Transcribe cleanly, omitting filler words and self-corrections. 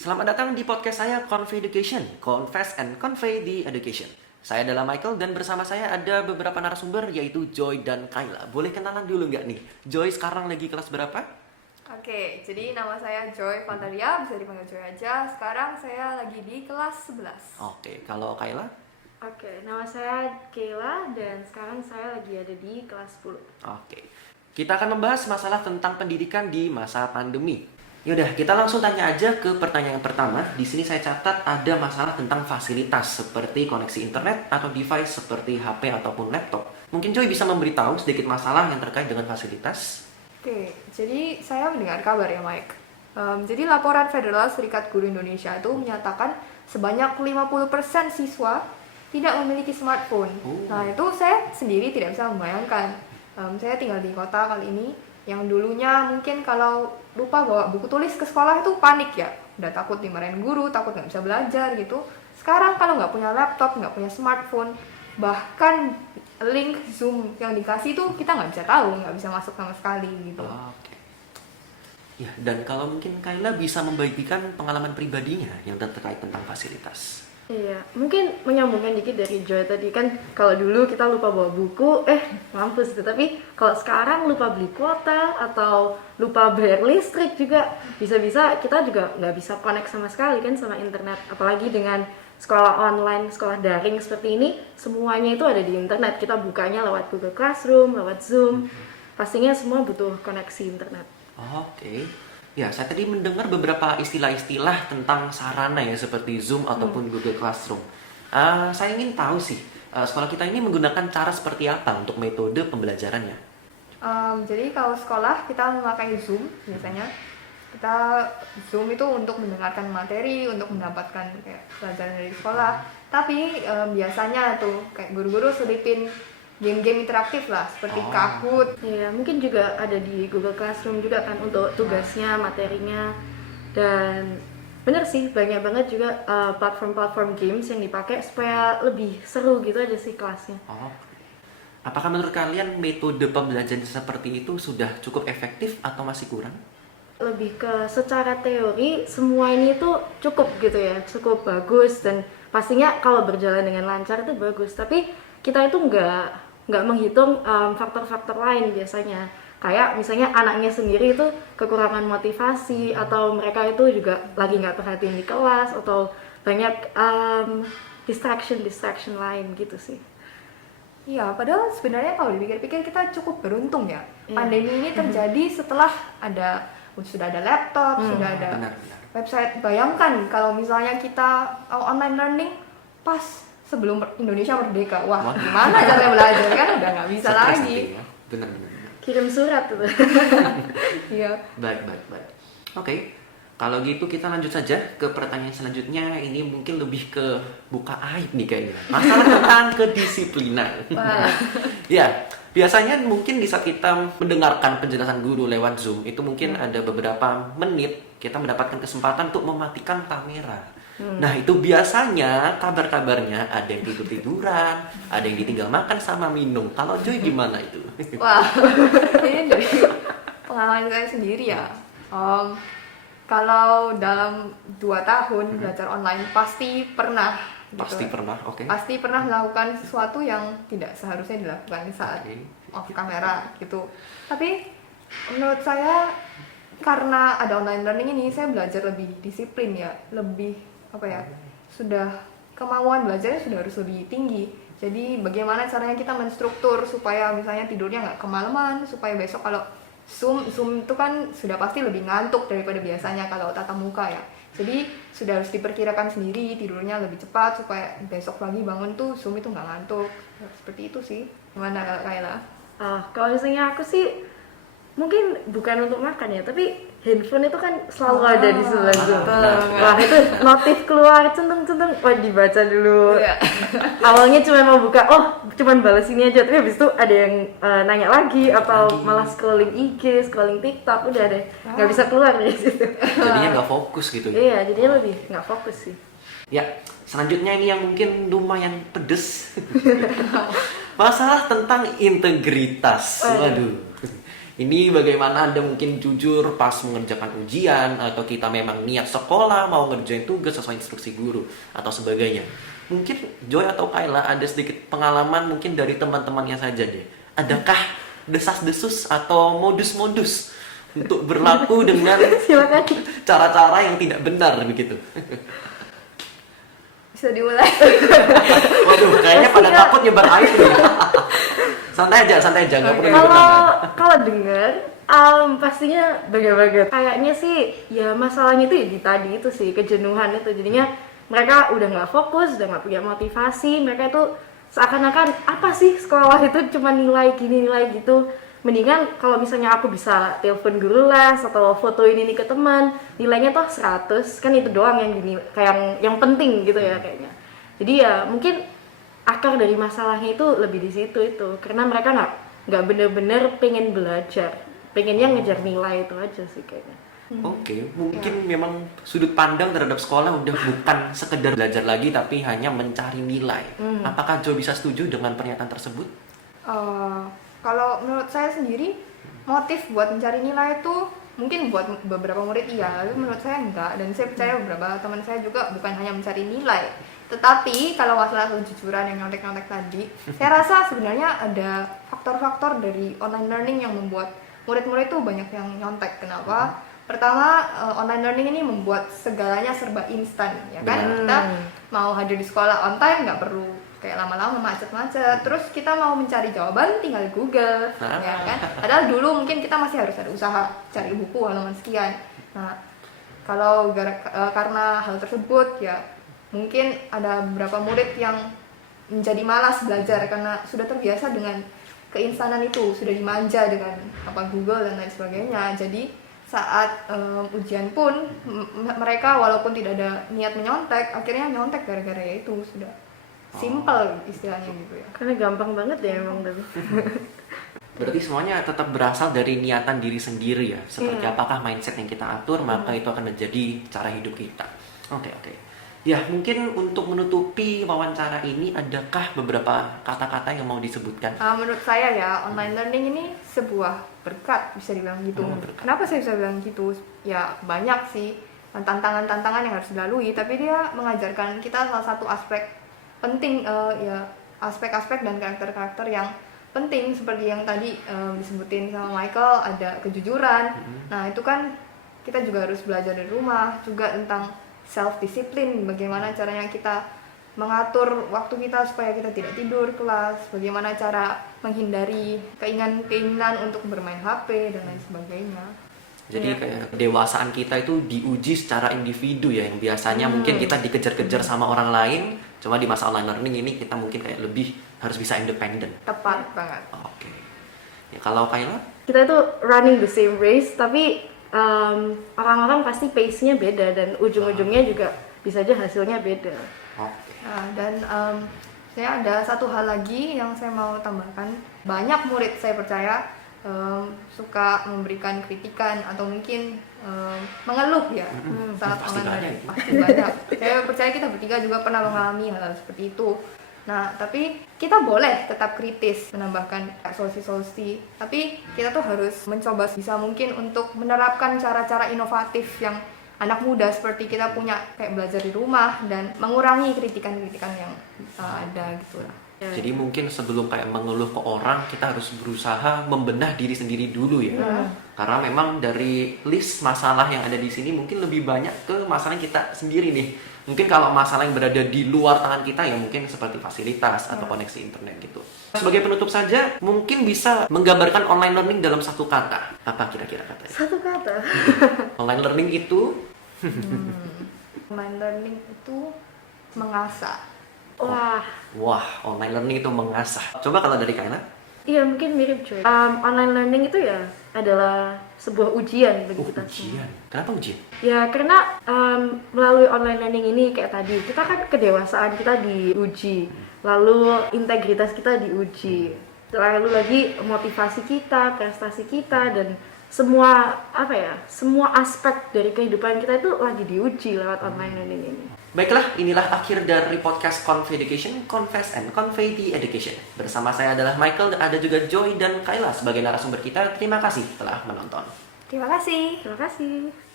Selamat datang di podcast saya Convey Education, Confess and Convey the Education. Saya adalah Michael dan bersama saya ada beberapa narasumber yaitu Joy dan Kayla. Boleh kenalan dulu nggak nih? Joy sekarang lagi kelas berapa? Oke, jadi nama saya Joy Fantaria, bisa dipanggil Joy aja. Sekarang saya lagi di kelas 11. Oke, kalau Kayla? Oke, nama saya Kayla dan sekarang saya lagi ada di kelas 10. Oke. Kita akan membahas masalah tentang pendidikan di masa pandemi. Yaudah, kita langsung tanya aja ke pertanyaan yang pertama. Di sini saya catat ada masalah tentang fasilitas seperti koneksi internet atau device seperti HP ataupun laptop. Mungkin Joy bisa memberitahu sedikit masalah yang terkait dengan fasilitas. Oke, jadi saya mendengar kabar ya Mike. Jadi laporan Federal Serikat Guru Indonesia itu menyatakan sebanyak 50% siswa tidak memiliki smartphone. Nah itu saya sendiri tidak bisa membayangkan. Saya tinggal di kota kali ini yang dulunya mungkin kalau lupa bawa buku tulis ke sekolah itu panik ya, udah takut dimarahin guru, takut nggak bisa belajar gitu. Sekarang kalau nggak punya laptop, nggak punya smartphone, bahkan link Zoom yang dikasih tuh kita nggak bisa tahu, nggak bisa masuk sama sekali gitu. Oke. Ya, dan kalau mungkin Kayla bisa membagikan pengalaman pribadinya yang terkait tentang fasilitas. Iya, mungkin menyambungkan dikit dari Joy tadi kan kalau dulu kita lupa bawa buku, mampus gitu. Tapi kalau sekarang lupa beli kuota atau lupa bayar listrik juga bisa-bisa kita juga nggak bisa connect sama sekali kan sama internet. Apalagi dengan sekolah online, sekolah daring seperti ini, semuanya itu ada di internet. Kita bukanya lewat Google Classroom, lewat Zoom. Pastinya semua butuh koneksi internet. Oke. Ya, saya tadi mendengar beberapa istilah-istilah tentang sarana ya seperti Zoom ataupun Google Classroom. Saya ingin tahu sih, sekolah kita ini menggunakan cara seperti apa untuk metode pembelajarannya? Jadi kalau sekolah kita memakai Zoom biasanya. Kita Zoom itu untuk mendengarkan materi, untuk mendapatkan kayak pelajaran dari sekolah. Tapi biasanya tuh kayak guru-guru selipin game-game interaktif lah, seperti Kahoot. Iya, mungkin juga ada di Google Classroom juga kan untuk tugasnya, materinya. Dan bener sih, banyak banget juga platform-platform games yang dipakai supaya lebih seru gitu aja sih kelasnya. Apakah menurut kalian metode pembelajaran seperti itu sudah cukup efektif atau masih kurang? Lebih ke secara teori semua ini tuh cukup gitu ya, cukup bagus dan pastinya kalau berjalan dengan lancar itu bagus. Tapi kita itu nggak menghitung faktor-faktor lain biasanya. Kayak misalnya anaknya sendiri itu kekurangan motivasi atau mereka itu juga lagi nggak perhatiin di kelas atau banyak distraction lain gitu sih. Iya, padahal sebenarnya kalau dipikir-pikir kita cukup beruntung ya. Pandemi ini terjadi setelah sudah ada laptop, sudah ada website. Bayangkan kalau misalnya kita online learning pas sebelum Indonesia merdeka, wah gimana cara belajar kan udah nggak bisa lagi. Ya? Benar. Kirim surat tuh. Iya. Baik. Oke, kalau gitu kita lanjut saja ke pertanyaan selanjutnya. Ini mungkin lebih ke buka aib nih kayaknya. Masalah tentang kedisiplinan. Ya, biasanya mungkin di saat kita mendengarkan penjelasan guru lewat Zoom, itu mungkin ada beberapa menit kita mendapatkan kesempatan untuk mematikan kamera. Nah, itu biasanya kabar-kabarnya ada yang tidur-tiduran, ada yang ditinggal makan sama minum. Kalau Joy gimana itu? Wah, ini dari pengalaman saya sendiri ya. Kalau dalam 2 tahun belajar online pasti pernah gitu. Pasti pernah melakukan sesuatu yang tidak seharusnya dilakukan saat off kamera gitu. Tapi menurut saya karena ada online learning ini saya belajar lebih disiplin ya, lebih sudah kemauan belajarnya sudah harus lebih tinggi. Jadi bagaimana caranya kita menstruktur supaya misalnya tidurnya nggak kemalaman, supaya besok kalau Zoom itu kan sudah pasti lebih ngantuk daripada biasanya kalau tatap muka ya. Jadi sudah harus diperkirakan sendiri tidurnya lebih cepat supaya besok pagi bangun tuh Zoom itu nggak ngantuk. Seperti itu sih. Gimana kalau Kayla? Kalau misalnya aku sih mungkin bukan untuk makan ya, tapi handphone itu kan selalu ada di sebelah Zoom. Wah, itu notif keluar centeng-centeng, dibaca dulu. Awalnya cuma mau buka, cuma balas ini aja, tapi habis itu ada yang nanya lagi atau malah scrolling IG, scrolling TikTok, udah deh nggak bisa keluar dari situ. Jadinya nggak fokus gitu. Iya, jadinya lebih nggak fokus sih. Ya, selanjutnya ini yang mungkin lumayan pedes. Masalah tentang integritas. Waduh. Ini bagaimana Anda mungkin jujur pas mengerjakan ujian, atau kita memang niat sekolah mau ngerjain tugas sesuai instruksi guru atau sebagainya. Mungkin Joy atau Kayla ada sedikit pengalaman mungkin dari teman-temannya saja deh. Adakah desas-desus atau modus-modus untuk berlaku dengan cara-cara yang tidak benar begitu? Bisa dimulai. Waduh, kayaknya pada takut nyebar air nih. Santai aja, nggak perlu kalau dengar, pastinya baga-baga. Kayaknya sih, ya masalahnya itu ya di tadi itu sih, kejenuhan itu. Jadinya mereka udah nggak fokus, udah nggak punya motivasi. Mereka itu seakan-akan apa sih sekolah itu cuma nilai gini, nilai gitu. Mendingan kalau misalnya aku bisa telepon guru les atau fotoin ini ke teman, nilainya tuh 100, kan itu doang yang kayak yang penting gitu ya kayaknya. Jadi ya mungkin akar dari masalahnya itu lebih di situ itu, karena mereka nggak bener-bener pengen belajar, pengennya ngejar nilai itu aja sih kayaknya. Oke, mungkin memang sudut pandang terhadap sekolah udah bukan sekedar belajar lagi, tapi hanya mencari nilai. Apakah Jo bisa setuju dengan pernyataan tersebut? Kalau menurut saya sendiri, motif buat mencari nilai itu mungkin buat beberapa murid iya, tapi menurut saya enggak. Dan saya percaya beberapa teman saya juga bukan hanya mencari nilai. Tetapi kalau masalah kejujuran yang nyontek-nyontek tadi, saya rasa sebenarnya ada faktor-faktor dari online learning yang membuat murid-murid itu banyak yang nyontek. Kenapa? Pertama, online learning ini membuat segalanya serba instan, ya kan? Kita mau hadir di sekolah on time, nggak perlu kayak lama-lama macet-macet. Terus kita mau mencari jawaban tinggal Google, ya kan? Padahal dulu mungkin kita masih harus ada usaha cari buku halaman sekian. Nah, kalau karena hal tersebut ya mungkin ada beberapa murid yang menjadi malas belajar karena sudah terbiasa dengan keinstanan itu, sudah dimanja dengan Google dan lain sebagainya. Jadi saat ujian pun mereka walaupun tidak ada niat menyontek, akhirnya nyontek gara-gara ya itu sudah simple istilahnya gitu ya. Karena gampang banget ya emang tapi. Berarti semuanya tetap berasal dari niatan diri sendiri ya. Seperti apakah mindset yang kita atur, maka itu akan menjadi cara hidup kita. Oke. Ya, mungkin untuk menutupi wawancara ini, adakah beberapa kata-kata yang mau disebutkan? Menurut saya ya, online learning ini sebuah berkat, bisa dibilang gitu. Kenapa saya bisa bilang gitu? Ya, banyak sih tantangan-tantangan yang harus dilalui, tapi dia mengajarkan kita salah satu aspek penting, ya aspek-aspek dan karakter-karakter yang penting, seperti yang tadi disebutin sama Michael, ada kejujuran. Nah, itu kan kita juga harus belajar dari rumah, juga tentang self-disiplin, bagaimana caranya kita mengatur waktu kita supaya kita tidak tidur kelas, bagaimana cara menghindari keinginan untuk bermain HP dan lain sebagainya. Jadi kayak kedewasaan kita itu diuji secara individu ya, yang biasanya mungkin kita dikejar-kejar sama orang lain, cuma di masa online learning ini kita mungkin kayak lebih harus bisa independen. Tepat banget. Oke. Ya kalau Kayla? Kita itu running the same race, tapi orang-orang pasti pace-nya beda dan ujung-ujungnya juga bisa aja hasilnya beda. Oke. Nah, dan saya ada satu hal lagi yang saya mau tambahkan. Banyak murid saya percaya suka memberikan kritikan atau mungkin mengeluh ya saat pasti online. Pasti banyak. Saya percaya kita bertiga juga pernah mengalami hal seperti itu. Nah, tapi kita boleh tetap kritis, menambahkan solusi-solusi. Tapi kita tuh harus mencoba bisa mungkin untuk menerapkan cara-cara inovatif yang anak muda seperti kita punya, kayak belajar di rumah dan mengurangi kritikan-kritikan yang ada gitu lah. Jadi mungkin sebelum kayak mengeluh ke orang, kita harus berusaha membenah diri sendiri dulu ya. Karena memang dari list masalah yang ada di sini mungkin lebih banyak ke masalah kita sendiri nih. Mungkin kalau masalah yang berada di luar tangan kita ya mungkin seperti fasilitas atau koneksi internet gitu. Sebagai penutup saja, mungkin bisa menggambarkan online learning dalam satu kata. Apa kira-kira katanya? Satu kata. Online learning itu Online learning itu mengasah. Wah, online learning itu mengasah. Coba kalau dari Kayla? iya mungkin mirip cuy. Online learning itu ya adalah sebuah ujian bagi kita Ujian. semua. Kenapa ujian? Ya karena melalui online learning ini kayak tadi, kita kan kedewasaan kita diuji, lalu integritas kita diuji, lalu lagi motivasi kita, prestasi kita, dan semua semua aspek dari kehidupan kita itu lagi diuji lewat online learning ini. Baiklah, inilah akhir dari podcast Convey Education, Confess and Convey the Education. Bersama saya adalah Michael, ada juga Joy dan Kayla sebagai narasumber kita. Terima kasih telah menonton. Terima kasih. Terima kasih.